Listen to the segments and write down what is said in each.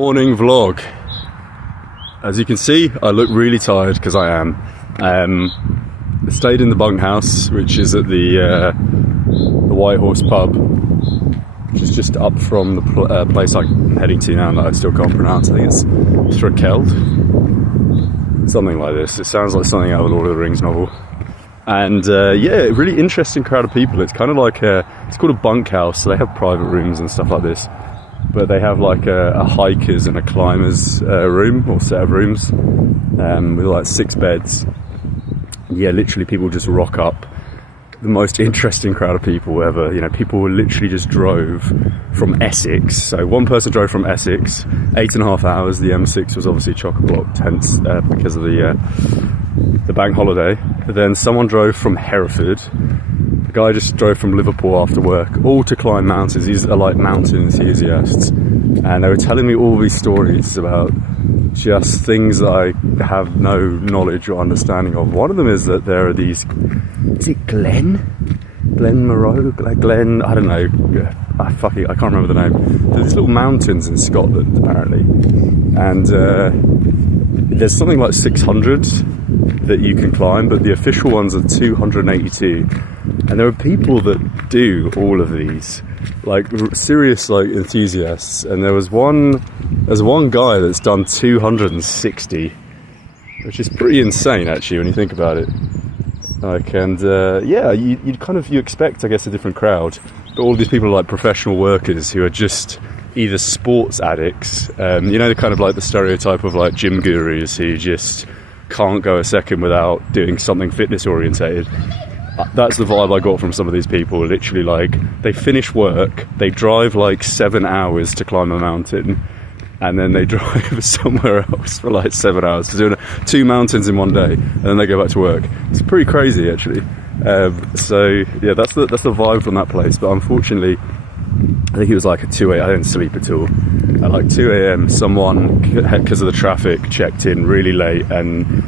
Morning vlog. As you can see, I look really tired because I am. I stayed in the bunkhouse, which is at the White Horse pub, which is just up from the place I'm heading to now that I still can't pronounce. I think it's Thrakeld, something like this. It sounds like something out of a Lord of the Rings novel. And yeah, really interesting crowd of people. It's kind of like it's called a bunkhouse, so they have private rooms and stuff like this. But they have like a hiker's and a climber's room, or set of rooms, with like 6 beds. Yeah, literally people just rock up. The most interesting crowd of people ever. You know, people literally just drove from Essex. So one person drove from Essex, 8.5 hours. The M6 was obviously chock-a-block, hence because of the bank holiday. But then someone drove from Hereford. The guy just drove from Liverpool after work, all to climb mountains. These are like mountain enthusiasts, and they were telling me all these stories about just things that I have no knowledge or understanding of. One of them is that there are these, is it Glen Moreau? Glen, I don't know, I can't remember the name. There's these little mountains in Scotland apparently, and there's something like 600 that you can climb, but the official ones are 282. And there are people that do all of these, like serious like enthusiasts. And there's one guy that's done 260, which is pretty insane actually when you think about it. Like, and yeah, you expect, I guess, a different crowd, but all these people are like professional workers who are just either sports addicts, you know, kind of like the stereotype of like gym gurus who just can't go a second without doing something fitness orientated. That's the vibe I got from some of these people. Literally, like, they finish work, they drive like 7 hours to climb a mountain, and then they drive somewhere else for like 7 hours to do 2 mountains in one day, and then they go back to work. It's pretty crazy actually. So yeah, that's the vibe from that place. But unfortunately, I think it was like at 2 a.m. I didn't sleep at all. At like 2 a.m. someone, because of the traffic, checked in really late, and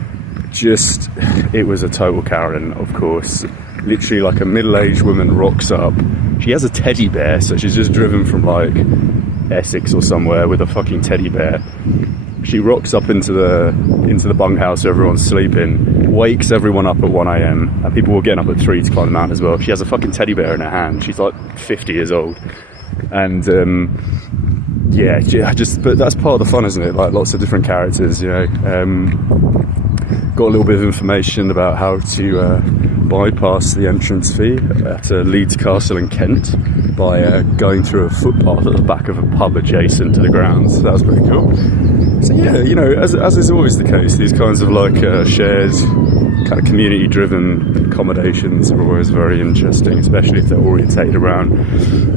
just, it was a total Karen, of course. Literally like a middle-aged woman rocks up. She has a teddy bear, so she's just driven from like Essex or somewhere with a fucking teddy bear. She rocks up into the bunkhouse, everyone's sleeping, wakes everyone up at 1 a.m. and people were getting up at 3 to climb the mountain as well. She has a fucking teddy bear in her hand. She's like 50 years old. And yeah, but that's part of the fun, isn't it? Like, lots of different characters, you know. Got a little bit of information about how to bypass the entrance fee at Leeds Castle in Kent by going through a footpath at the back of a pub adjacent to the grounds. So that was pretty cool. So yeah, you know, as is always the case, these kinds of like shared, kind of community-driven accommodations are always very interesting, especially if they're orientated around,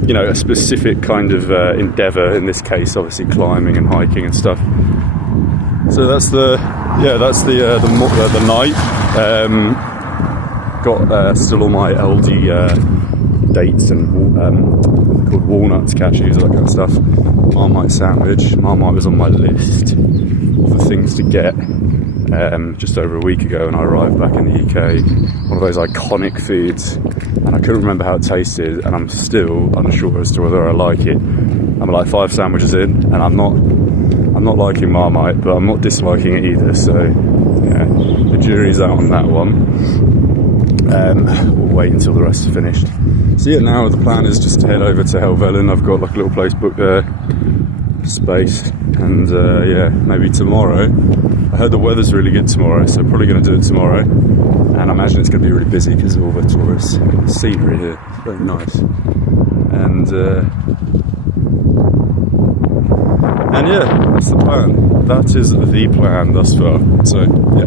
you know, a specific kind of endeavour. In this case, obviously climbing and hiking and stuff. So that's the night. Got still all my LD dates and called walnuts, cashews, that kind of stuff. Marmite sandwich. Marmite was on my list of the things to get just over a week ago when I arrived back in the UK. One of those iconic foods, and I couldn't remember how it tasted, and I'm still unsure as to whether I like it. I'm like 5 sandwiches in, and I'm not liking Marmite, but I'm not disliking it either, so yeah, the jury's out on that one. We'll wait until the rest are finished. So yeah, now the plan is just to head over to Helvellyn. I've got like a little place booked there, space, and yeah, maybe tomorrow. I heard the weather's really good tomorrow, so probably going to do it tomorrow, and I imagine it's going to be really busy because of all the tourists. The scenery here, it's very nice, and yeah, that's the plan. That is the plan thus far. So yeah.